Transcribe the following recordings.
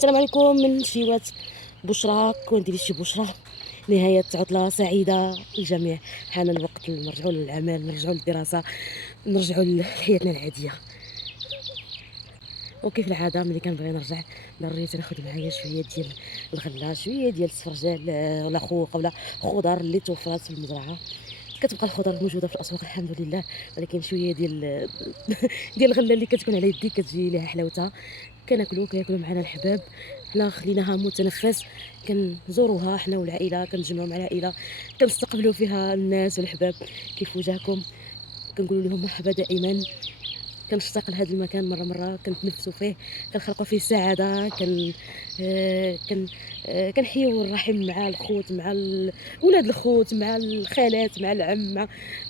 السلام عليكم من شيوات بشرى. كون ديري شي بشرى نهاية عطلة سعيدة للجميع. حان الوقت نرجعوا للعمل، نرجعوا للدراسة، نرجعوا لحياتنا العادية. وكيف العادة ملي كنبغي نرجع ضروري تناخذ معايا شوية ديال الغلة، شوية ديال السفرجال ولا خوخ ولا خضر اللي توفرات في المزرعة. كتبقى الخضر موجودة في الأسواق الحمد لله، ولكن شوية ديال ديال الغلة اللي كتكون على يديك كتجي ليها حلاوتها. كياكلوا معنا الحباب. حنا خليناها متنفس، كنزوروها حنا والعائله، كنتجمعوا مع العائله، كنستقبلوا فيها الناس والحباب. كيف وجهكم؟ كنقولوا لهم مرحبا دائما. كنشتاق لهذا المكان مره كنتنفسوا فيه، كنخلقوا فيه السعاده. كن آه كن كنحيوا الرحم مع الخوت، مع ولاد الخوت، مع الخالات، مع العم،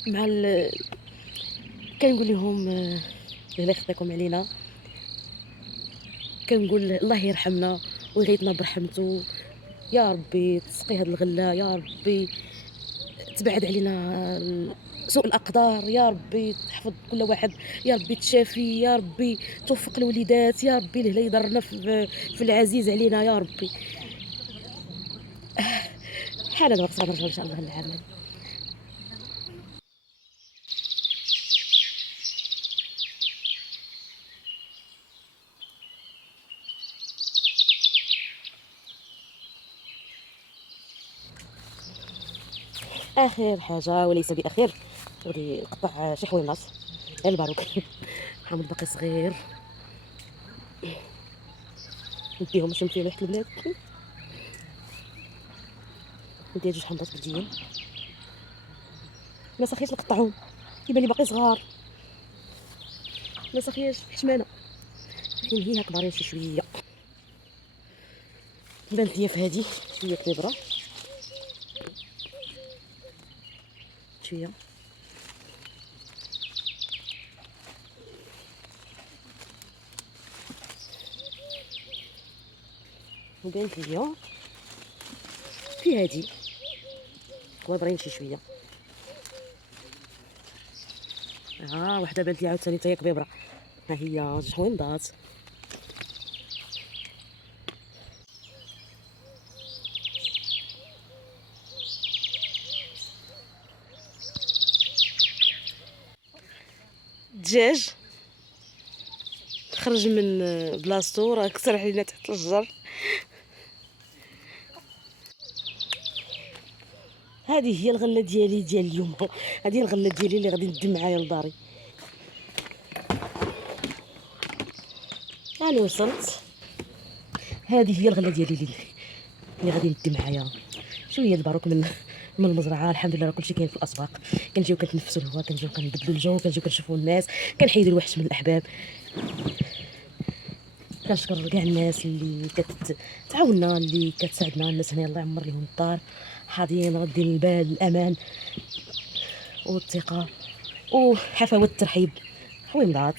مع كنقول لهم الله يخطيكم علينا. كنقول الله يرحمنا ويغيثنا برحمته. يا ربي تسقي هاد الغله، يا ربي تبعد علينا سوء الاقدار، يا ربي تحفظ كل واحد، يا ربي تشافي، يا ربي توفق الوليدات، يا ربي اللي يضرنا في العزيز علينا يا ربي. حال الوقت غنرجعوا ان شاء الله للعمل. اخر حاجه وليس باخير، غادي نقطع شي حوينات غير الباروك. حامض باقي صغير نديهم باش نمشيو لواحد البلاد. ندير جوج حامضات بلديين ما ساخيش نقطعهم، كيبان لي باقي صغار ما ساخياش حشمانه. حين هي كبارين شي شويه. بانت ليا في هادي شويه كبيره شويه. وبانت ليا في هادي كبارين شي شويه. وحده بانت لي عاوتاني حتى هي كبيره. ها هي جوج حوينضات. الدجاج خرج من بلاصتو، راه كسر علينا تحت الجر. هذه هي الغله ديالي ديال اليوم. هذه الغله ديالي اللي غادي ندي معايا لداري. انا وصلت. هذه هي الغله ديالي اللي غادي ندي معايا. شويه الباروك من المزرعه. الحمد لله راه كلشي كاين في الاسواق. كنجيو كنتنفسوا الهواء، كنجيو كنبدلوا الجو، كنجيو كنشوفوا الناس، كنحيدوا الوحش من الاحباب. كنشكر كاع الناس اللي كتعاوننا، اللي كتساعدنا. الناس هنا الله يعمر لهم الدار، حاضين ردين البال، الامان والثقه وحفاوه الترحيب. حويمضات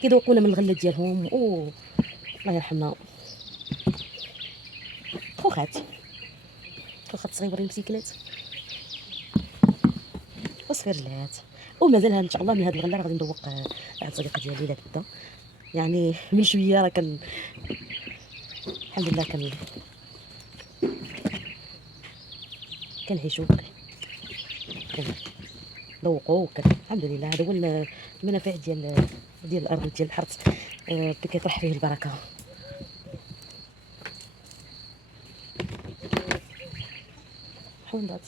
كيذوقونا من الغله ديالهم. الله يرحمنا. خوخات صغيورين مسيكنات وصفيرجلات. ومازال ان شاء الله من هذه الغله راه غادي ندوق واحد الصديقه ديالي لابده. يعني من شويه راه الحمد لله كنعيشوا، كنذوقوا الحمد لله. هذا هو المنافع ديال الارض ديال الحرث. كيطرح فيه البركه. حوندات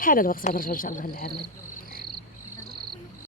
حال الوقت غنرجعوا ان شاء الله للعمل.